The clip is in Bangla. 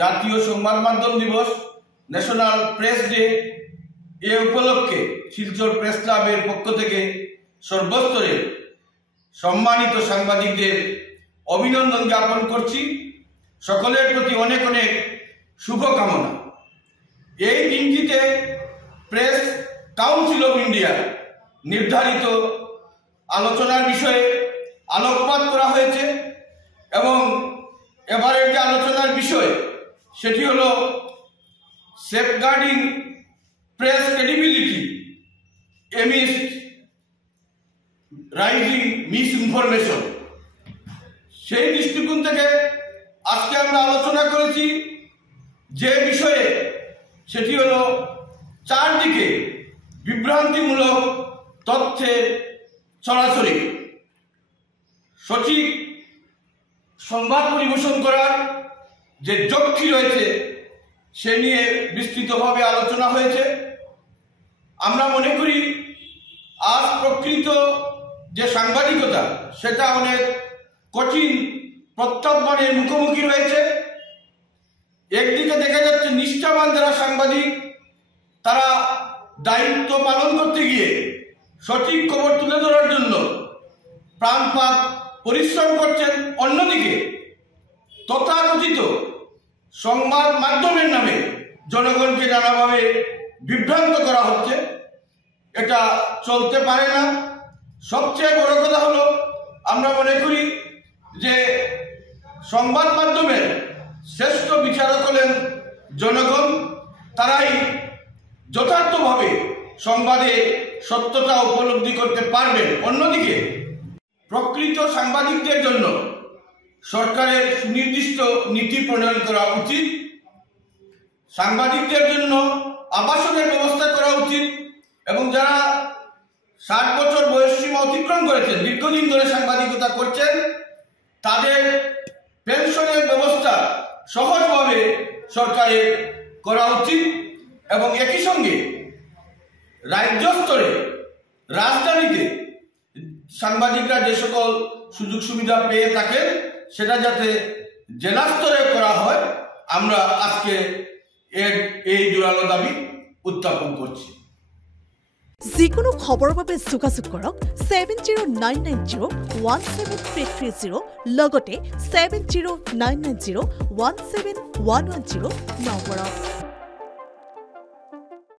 জাতীয় সংবাদ মাধ্যম দিবস, ন্যাশনাল প্রেস ডে, এ উপলক্ষে শিলচর প্রেস ক্লাবের পক্ষ থেকে সর্বস্তরে সম্মানিত সাংবাদিকদের অভিনন্দন জ্ঞাপন করছি। সকলের প্রতি অনেক অনেক শুভকামনা। এই দিনটিতে প্রেস কাউন্সিল অফ ইন্ডিয়া নির্ধারিত আলোচনার বিষয়ে আলোকপাত করা হয়েছে এবং এবারের যে আলোচনার বিষয় সেটি হলো safeguarding press credibility amidst rising misinformation. সেই দৃষ্টিকোণ থেকে আজকে আমরা আলোচনা করেছি যে বিষয়ে, সেটি হলো চারদিকে বিভ্রান্তিমূলক তথ্যের ছড়াছড়ি, সঠিক সংবাদ পরিবেশন করার যে যক্ষি রয়েছে সে নিয়ে বিস্তৃতভাবে আলোচনা হয়েছে। আমরা মনে করি আজ প্রকৃত যে সাংবাদিকতা সেটা অনেক কঠিন প্রত্যাহ্বানের মুখোমুখি রয়েছে। একদিকে দেখা যাচ্ছে নিষ্ঠাবান যারা সাংবাদিক তারা দায়িত্ব পালন করতে গিয়ে সঠিক খবর তুলে ধরার জন্য প্রাণপাত পরিশ্রম করছেন, অন্যদিকে তথাকথিত সংবাদ মাধ্যমের নামে জনগণকে নানাভাবে বিভ্রান্ত করা হচ্ছে। এটা চলতে পারে না। সবচেয়ে বড় কথা হলো আমরা মনে করি যে সংবাদ মাধ্যমের শ্রেষ্ঠ বিচারক হলেন জনগণ। তারাই যথার্থভাবে সংবাদে সত্যতা উপলব্ধি করতে পারবেন। অন্যদিকে প্রকৃত সাংবাদিকদের জন্য সরকারের সুনির্দিষ্ট নীতি প্রণয়ন করা উচিত। সাংবাদিকদের জন্য আবাসনের ব্যবস্থা করা উচিত এবং যারা 60 বছর বয়সসীমা অতিক্রম করেছেন, দীর্ঘদিন ধরে সাংবাদিকতা করছেন, তাদের পেনশনের ব্যবস্থা সহজভাবে সরকারের করা উচিত এবং একই সঙ্গে রাজ্য স্তরে রাজধানীতে সাংবাদিকরা যে সকল সুযোগ সুবিধা পেয়ে থাকেন সেটা যাতে জেলা স্তরে করা হয়, আমরা আজকে এই জোরালো দাবি উত্থাপন করছি। যিকোনো খবৰৰ বাবে যোগাযোগ কৰক 7099017330 লগতে 7099017110 নম্বৰত।